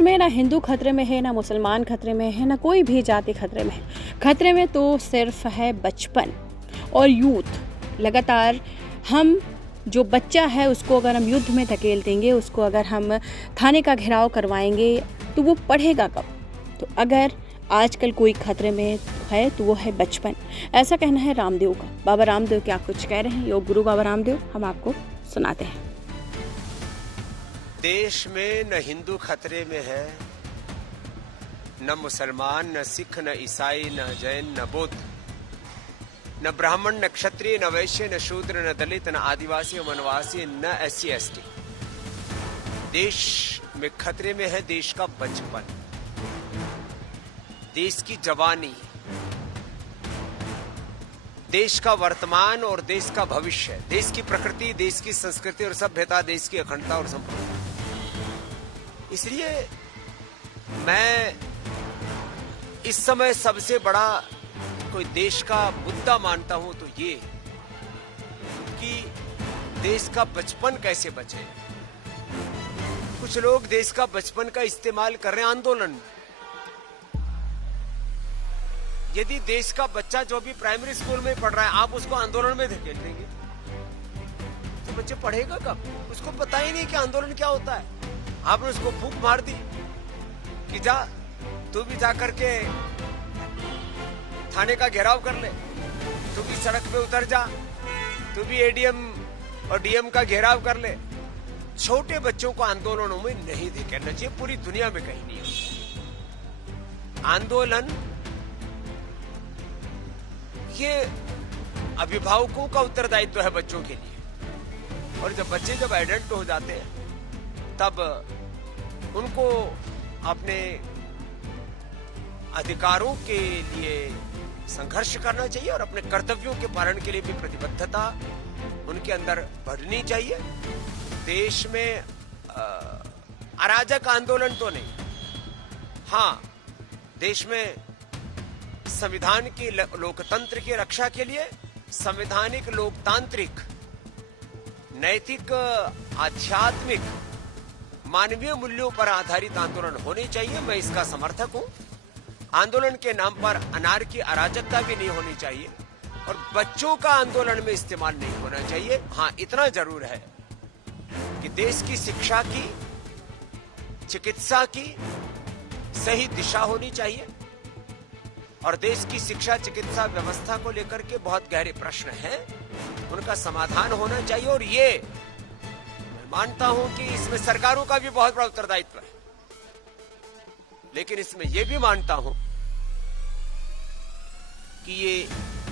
देश में ना हिंदू खतरे में है, ना मुसलमान खतरे में है, ना कोई भी जाति खतरे में है। खतरे में तो सिर्फ है बचपन और यूथ। लगातार हम जो बच्चा है उसको अगर हम युद्ध में धकेल देंगे, उसको अगर हम थाने का घेराव करवाएंगे तो वो पढ़ेगा कब? तो अगर आजकल कोई खतरे में है तो वो है बचपन। ऐसा कहना है रामदेव का। बाबा रामदेव क्या कुछ कह रहे हैं, योग गुरु बाबा रामदेव, हम आपको सुनाते हैं। देश में न हिंदू खतरे में है, न मुसलमान, न सिख, न ईसाई, न जैन, न बौद्ध, न ब्राह्मण, न क्षत्रिय, न वैश्य, न शूद्र, न दलित, न आदिवासी, वनवासी, न SC ST। देश में खतरे में है देश का बचपन, देश की जवानी, देश का वर्तमान और देश का भविष्य, देश की प्रकृति, देश की संस्कृति और सभ्यता, देश की अखंडता और संप्रभुता। इसलिए मैं इस समय सबसे बड़ा कोई देश का मुद्दा मानता हूं तो ये कि देश का बचपन कैसे बचे। कुछ लोग देश का बचपन का इस्तेमाल कर रहे हैं आंदोलन में। यदि देश का बच्चा जो भी प्राइमरी स्कूल में पढ़ रहा है, आप उसको आंदोलन में धकेल देंगे तो बच्चे पढ़ेगा कब? उसको पता ही नहीं कि आंदोलन क्या होता है। आपने उसको फूंक मार दी कि जा तू भी जा करके थाने का घेराव कर ले, तू भी सड़क पे उतर जा, तू भी ADM और DM का घेराव कर ले। छोटे बच्चों को आंदोलनों में नहीं धकेलना चाहिए, पूरी दुनिया में कहीं नहीं है। आंदोलन ये अभिभावकों का उत्तरदायित्व है बच्चों के लिए, और जब बच्चे एडल्ट हो जाते हैं तब उनको अपने अधिकारों के लिए संघर्ष करना चाहिए और अपने कर्तव्यों के पालन के लिए भी प्रतिबद्धता उनके अंदर बढ़नी चाहिए। देश में अराजक आंदोलन तो नहीं, हाँ देश में संविधान की, लोकतंत्र की रक्षा के लिए संवैधानिक, लोकतांत्रिक, नैतिक, आध्यात्मिक, मानवीय मूल्यों पर आधारित आंदोलन होने चाहिए। मैं इसका समर्थक हूं। आंदोलन के नाम पर अनार्की, अराजकता भी नहीं होनी चाहिए और बच्चों का आंदोलन में इस्तेमाल नहीं होना चाहिए। हाँ, इतना जरूर है कि देश की शिक्षा की, चिकित्सा की सही दिशा होनी चाहिए और देश की शिक्षा, चिकित्सा व्यवस्था को लेकर के बहुत गहरे प्रश्न हैं, उनका समाधान होना चाहिए। और ये मानता हूं कि इसमें सरकारों का भी बहुत बड़ा उत्तरदायित्व है, लेकिन इसमें यह भी मानता हूं कि ये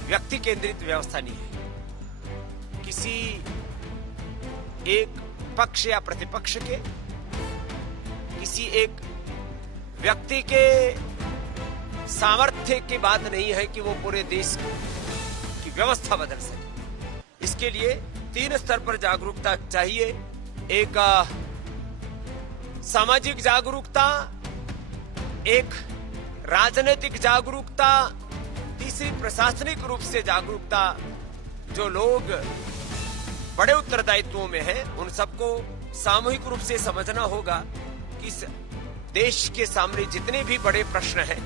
व्यक्ति केंद्रित व्यवस्था नहीं है। किसी एक पक्ष या प्रतिपक्ष के, किसी एक व्यक्ति के सामर्थ्य की बात नहीं है कि वो पूरे देश की व्यवस्था बदल सके। इसके लिए 3 स्तर पर जागरूकता चाहिए। एक सामाजिक जागरूकता, एक राजनीतिक जागरूकता, तीसरी प्रशासनिक रूप से जागरूकता। जो लोग बड़े उत्तरदायित्वों में हैं, उन सबको सामूहिक रूप से समझना होगा कि देश के सामने जितने भी बड़े प्रश्न हैं,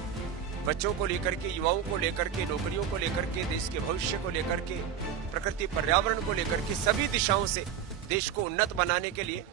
बच्चों को लेकर के, युवाओं को लेकर के, नौकरियों को लेकर के, देश के भविष्य को लेकर के, प्रकृति पर्यावरण को लेकर के, सभी दिशाओं से देश को उन्नत बनाने के लिए